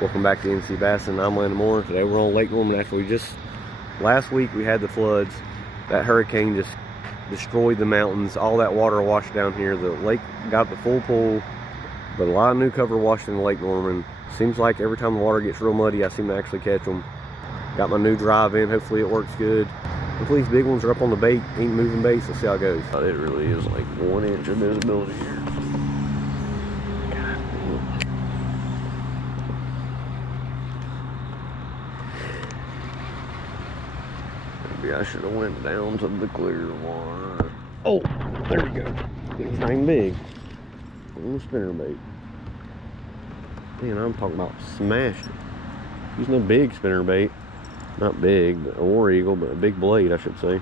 Welcome back to NC Bassin. I'm Landon Moore. Today we're on Lake Norman after last week we had the floods. That hurricane just destroyed the mountains. All that water washed down here. The lake got the full pull, but a lot of new cover washed into Lake Norman. Seems like every time the water gets real muddy, I seem to actually catch them. Got my new drive in. Hopefully it works good. Hopefully these big ones are up on the bait, ain't moving baits. Let's see how it goes. It really is like 1 inch of visibility here. I should have went down to the clear water. Oh, there we go. It's not even big. On the spinnerbait. Man, I'm talking about smashing. Using a big spinnerbait. Not big, but a war eagle, but a big blade, I should say.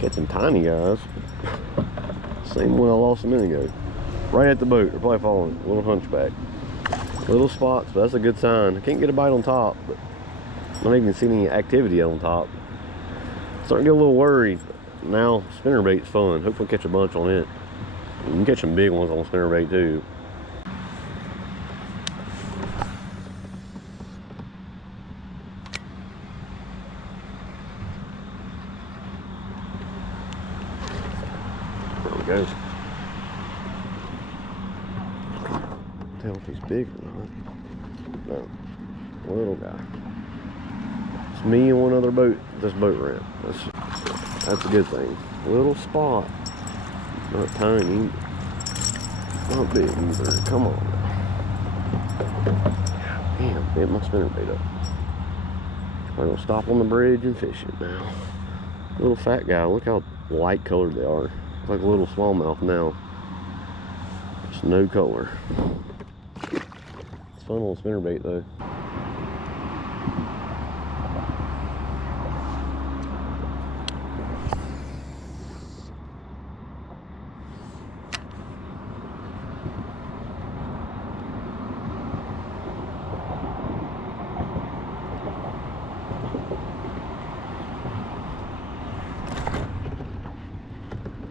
Catching tiny guys. Same one I lost a minute ago. Right at the boat. They're probably falling. A little hunchback. Little spots, but that's a good sign. I can't get a bite on top, but I'm not even seeing any activity on top. Starting to get a little worried. Now, spinnerbait's fun. Hopefully catch a bunch on it. You can catch some big ones on spinnerbait too. There we go. Tell if he's big or not. No, little guy. It's me and one other boat. This boat ramp. That's a good thing. Little spot, not tiny, not big either. Come on. Damn, bit my spinnerbait up. I'm gonna stop on the bridge and fish it now. Little fat guy. Look how light colored they are. It's like a little smallmouth now. Just no color. Fun little spinnerbait though.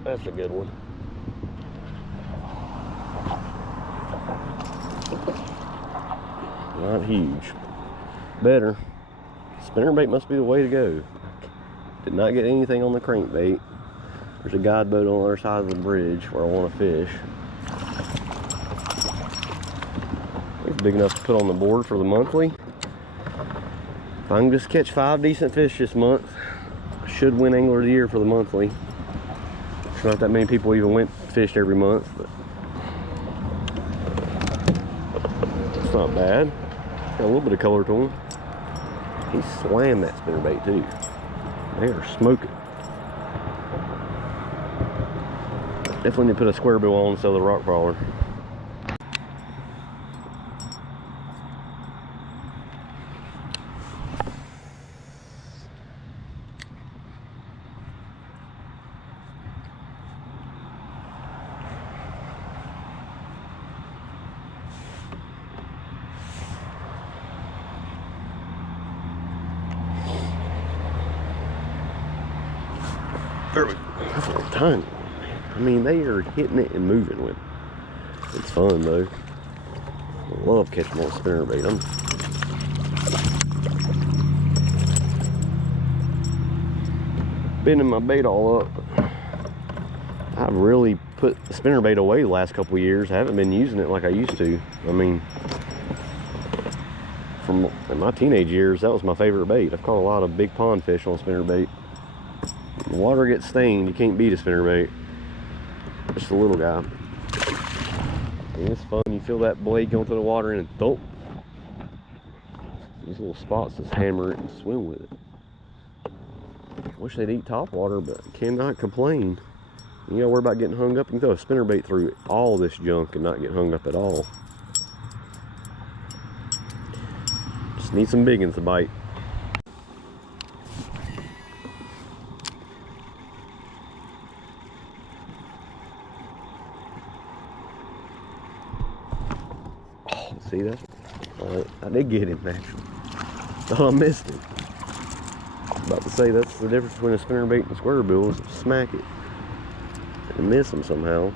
That's a good one. Not huge. Better. Spinnerbait must be the way to go. Did not get anything on the crankbait. There's a guide boat on the other side of the bridge where I want to fish. It's big enough to put on the board for the monthly. If I can just catch 5 decent fish this month, I should win Angler of the Year for the monthly. It's not that many people even fished every month, but it's not bad. Got a little bit of color to him. He slammed that spinnerbait too. They are smoking. Definitely need to put a square bill on instead of the rock crawler. There we go. That's a ton. I mean, they are hitting it and moving with it. It's fun though. I love catching more spinnerbait. I'm bending my bait all up. I've really put the spinnerbait away the last couple of years. I haven't been using it like I used to. I mean, from in my teenage years, that was my favorite bait. I've caught a lot of big pond fish on spinnerbait. The water gets stained, you can't beat a spinnerbait. Just a little guy. And it's fun, you feel that blade going through the water and thump. These little spots just hammer it and swim with it. Wish they'd eat topwater, but cannot complain. You gotta worry about getting hung up. You can throw a spinnerbait through all this junk and not get hung up at all. Just need some big ones to bite. See that? I did get him actually. Thought I missed it. About to say that's the difference between a spinnerbait and a square bill is smack it. and miss them somehow.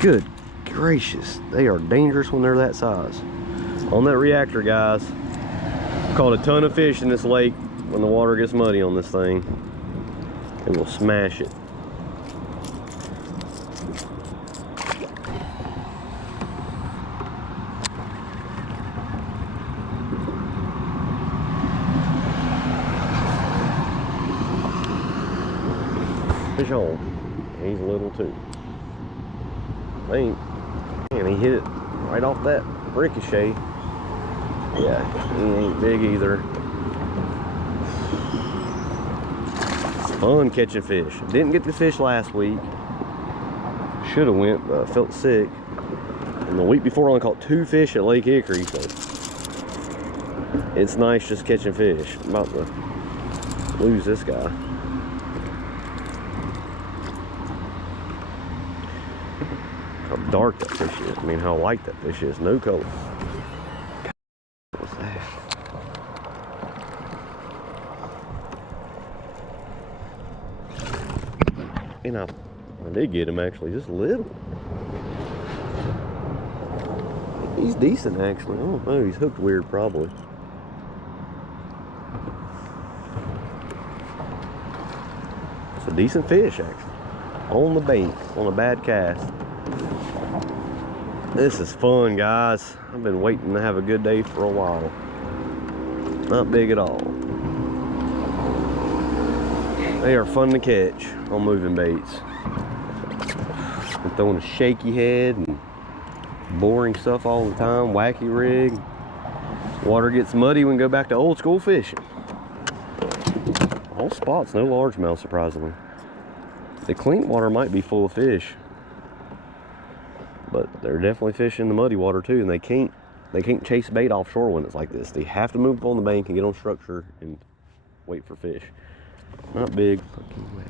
Good gracious, they are dangerous when they're that size. On that reactor, guys, caught a ton of fish in this lake. When the water gets muddy on this thing, it will smash it. Fish on. He's little too. Man, he hit it right off that ricochet. Yeah, he ain't big either. It's fun catching fish. Didn't get the fish last week. Should have went, but I felt sick. And the week before I only caught 2 fish at Lake Hickory, so it's nice just catching fish. I'm about to lose this guy. How dark that fish is. I mean, how light that fish is. No color. What's that? And I did get him actually, just a little. He's decent actually. I don't know, he's hooked weird probably. It's a decent fish actually. On the bank, on a bad cast. This is fun, guys. I've been waiting to have a good day for a while. Not big at all. They are fun to catch on moving baits. I'm throwing a shaky head and boring stuff all the time, wacky rig. Water gets muddy, we can go back to old school fishing. All spots, no largemouth surprisingly. The clean water might be full of fish, but they're definitely fishing the muddy water too, and they can't chase bait offshore when it's like this. They have to move up on the bank and get on structure and wait for fish. Not big, fucking way.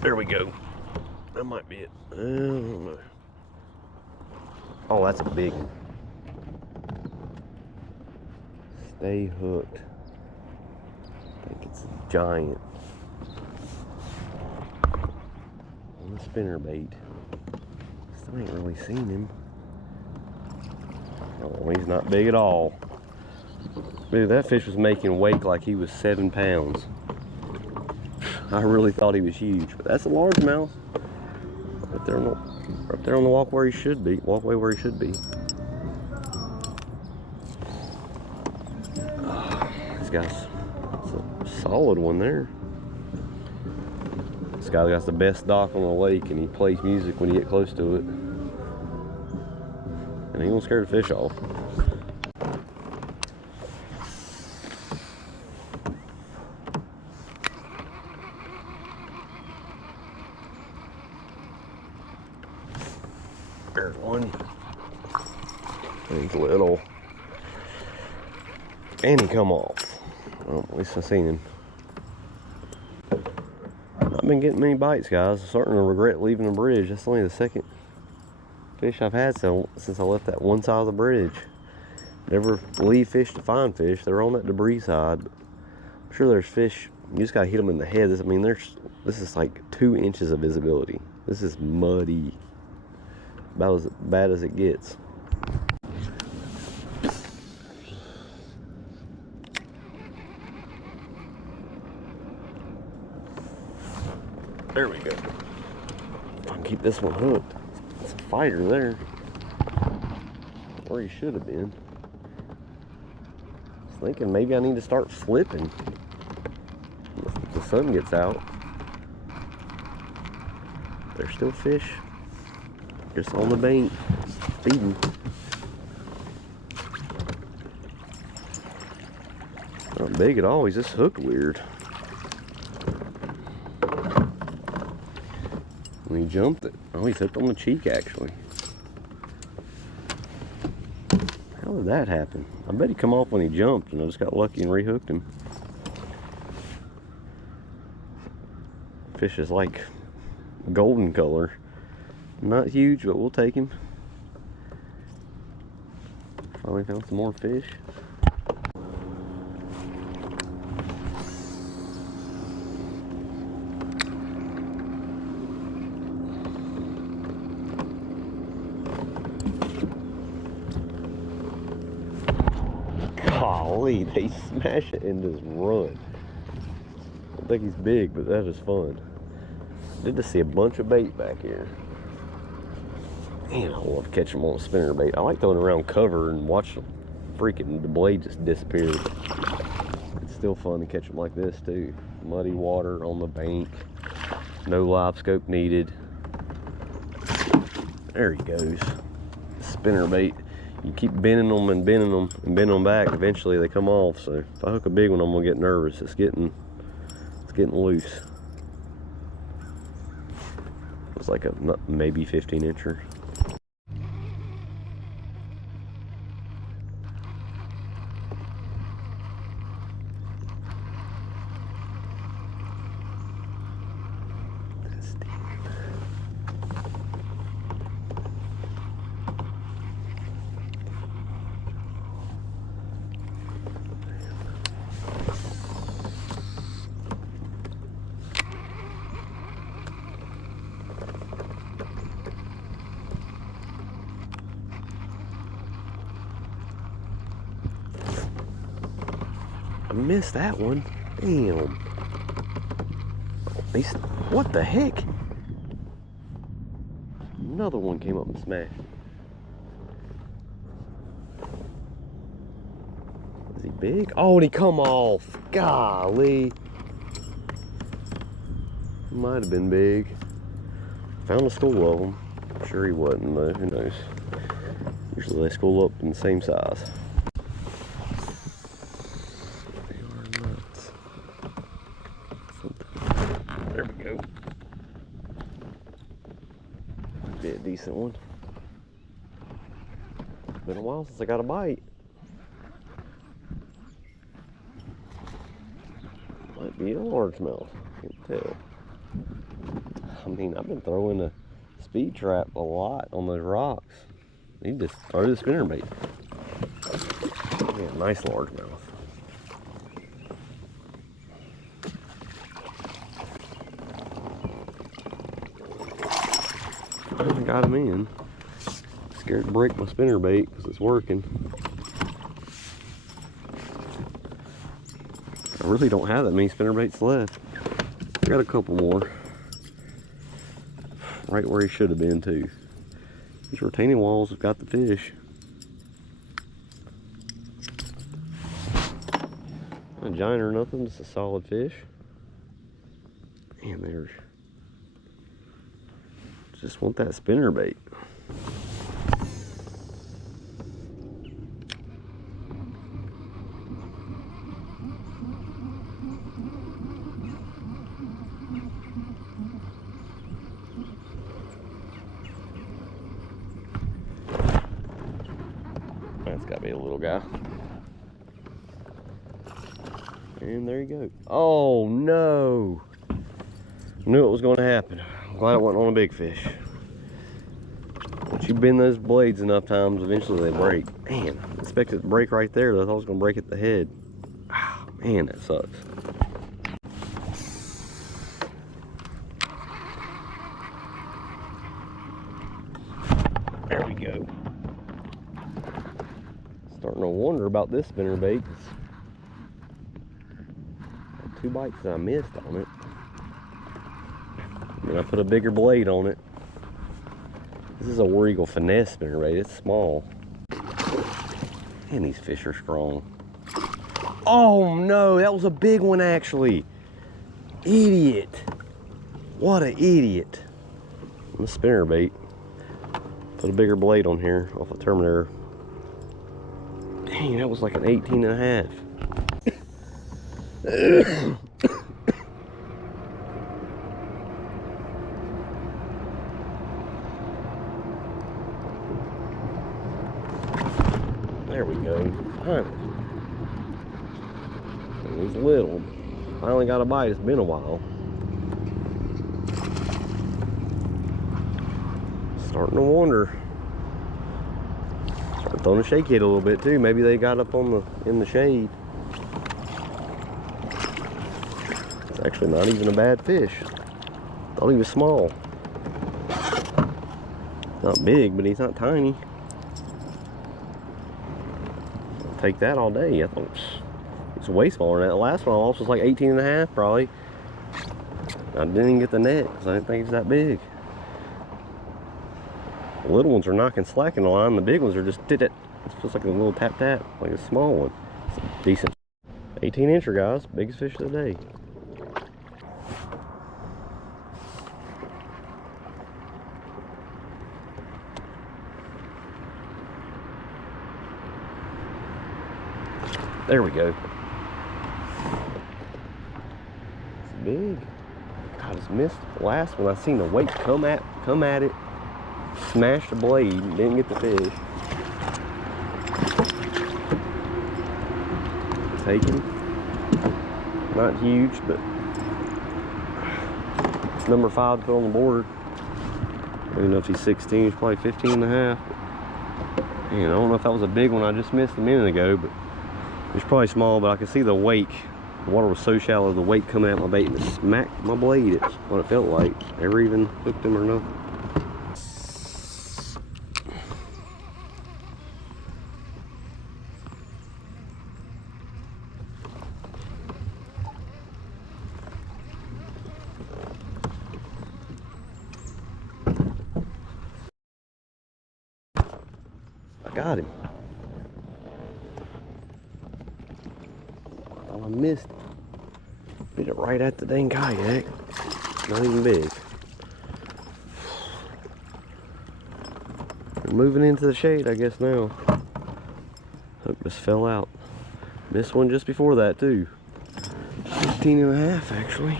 There we go. That might be it. I don't know. Oh, that's a big one. Stay hooked. I think it's giant. On the spinnerbait. Still ain't really seen him. Oh, he's not big at all. Dude, that fish was making wake like he was 7 pounds. I really thought he was huge, but that's a largemouth. Right there on the walkway where he should be. Walkway where he should be. This guy's a solid one there. This guy got the best dock on the lake, and he plays music when you get close to it. And he won't scare the fish off. There's one. He's little. And he come off. Well, at least I seen him. I've been getting many bites, guys. I'm starting to regret leaving the bridge. That's only the second fish I've had since I left that one side of the bridge. Never leave fish to find fish. They're on that debris side. I'm sure there's fish. You just gotta hit them in the head. This is like 2 inches of visibility. This is muddy. About as bad as it gets. There we go. I can keep this one hooked. It's a fighter there. Where he should have been. I was thinking maybe I need to start flipping. If the sun gets out. There's still fish. Just on the bank, feeding. Not big at all, he's just hooked weird. And he jumped it. Oh, he's hooked on the cheek actually. How did that happen? I bet he come off when he jumped and I just got lucky and rehooked him. Fish is like golden color. Not huge, but we'll take him. Finally found some more fish. Golly, they smash it and just run. I don't think he's big, but that is fun. Did just see a bunch of bait back here. Man, I love catching them on a spinnerbait. I like throwing around cover and watch them freaking, the blade just disappear. It's still fun to catch them like this too. Muddy water on the bank. No live scope needed. There he goes. Spinnerbait. You keep bending them and bending them and bending them back, eventually they come off. So if I hook a big one, I'm gonna get nervous. It's getting loose. It's like a maybe 15-incher. I missed that one. Damn. What the heck? Another one came up and smashed. Is he big? Oh, and he come off. Golly. Might have been big. Found a school of them. I'm sure he wasn't though. Who knows? Usually they school up in the same size. There we go. Be a decent one. Been a while since I got a bite. Might be a largemouth. Can't tell. I mean, I've been throwing a speed trap a lot on those rocks. You just throw the spinnerbait. Yeah, nice largemouth. I got him in. Scared to break my spinnerbait because it's working. I really don't have that many spinnerbaits left. I got a couple more. Right where he should have been too. These retaining walls have got the fish. Not a giant or nothing, just a solid fish. Man, there's... Just want that spinnerbait. That's gotta be a little guy. And there you go. Oh no! Knew it was going to happen. I'm glad it wasn't on a big fish. Once you bend those blades enough times, eventually they break. Man, I expected it to break right there. I thought it was going to break at the head. Oh, man, that sucks. There we go. Starting to wonder about this spinnerbait. 2 bites that I missed on it. And I put a bigger blade on it. This is a War Eagle finesse spinnerbait. It's small. Man, these fish are strong. Oh no, that was a big one actually. Idiot. What an idiot. I'm a spinnerbait. Put a bigger blade on here off a Terminator. Dang, that was like an 18 and a half. There we go. Finally. He's little. Finally got a bite. It's been a while. Starting to wonder. Starting throwing a shake head a little bit too. Maybe they got up on in the shade. It's actually not even a bad fish. Thought he was small. Not big, but he's not tiny. I'll take that all day. I thought it's way smaller than that. The last one I lost was like 18 and a half probably. I didn't even get the net because I didn't think it's that big. The little ones are knocking slack in the line. The big ones are just it. It feels like a little tap tap, like a small one. It's a decent 18-incher, guys. Biggest fish of the day. There we go. It's big. God, it's missed the last one. I seen the weight come at it, smashed the blade, didn't get the fish. Taken. Not huge, but it's number 5 to put on the board. I don't know if he's 16, he's probably 15 and a half. Man, I don't know if that was a big one I just missed a minute ago, but it's probably small, but I could see the wake. The water was so shallow, the wake coming at my bait and it smacked my blade. It's what it felt like. Never even hooked him or nothing. I got him. Oh, I missed it. Bit it right at the dang kayak. Not even big. We're moving into the shade, I guess now. Hook just fell out. Missed one just before that too. 15 and a half actually.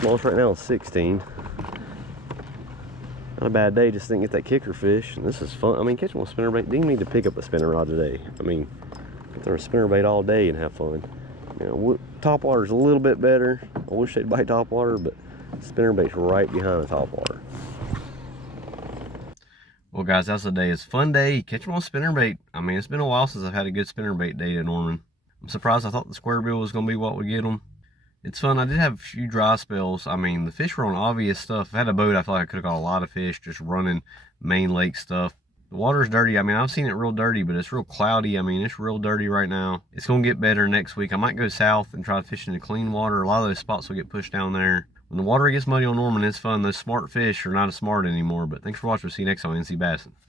Smallest right now is 16. Not a bad day, just didn't get that kicker fish. And this is fun. I mean, catching with spinnerbait, didn't need to pick up a spinner rod today. I mean, throw a spinnerbait all day and have fun. You know, top water's a little bit better. I wish they'd bite top water, but spinnerbait's right behind the top water. Well, guys, that's the day. It's a fun day. Catch them on spinnerbait. I mean, it's been a while since I've had a good spinnerbait day at Norman. I'm surprised. I thought the square bill was going to be what would get them. It's fun. I did have a few dry spells. I mean, the fish were on obvious stuff. If I had a boat, I feel like I could have got a lot of fish just running main lake stuff. The water's dirty. I mean, I've seen it real dirty, but it's real cloudy. I mean, it's real dirty right now. It's going to get better next week. I might go south and try to fish in the clean water. A lot of those spots will get pushed down there. When the water gets muddy on Norman, it's fun. Those smart fish are not as smart anymore. But thanks for watching. We'll see you next time on NC Bassin'.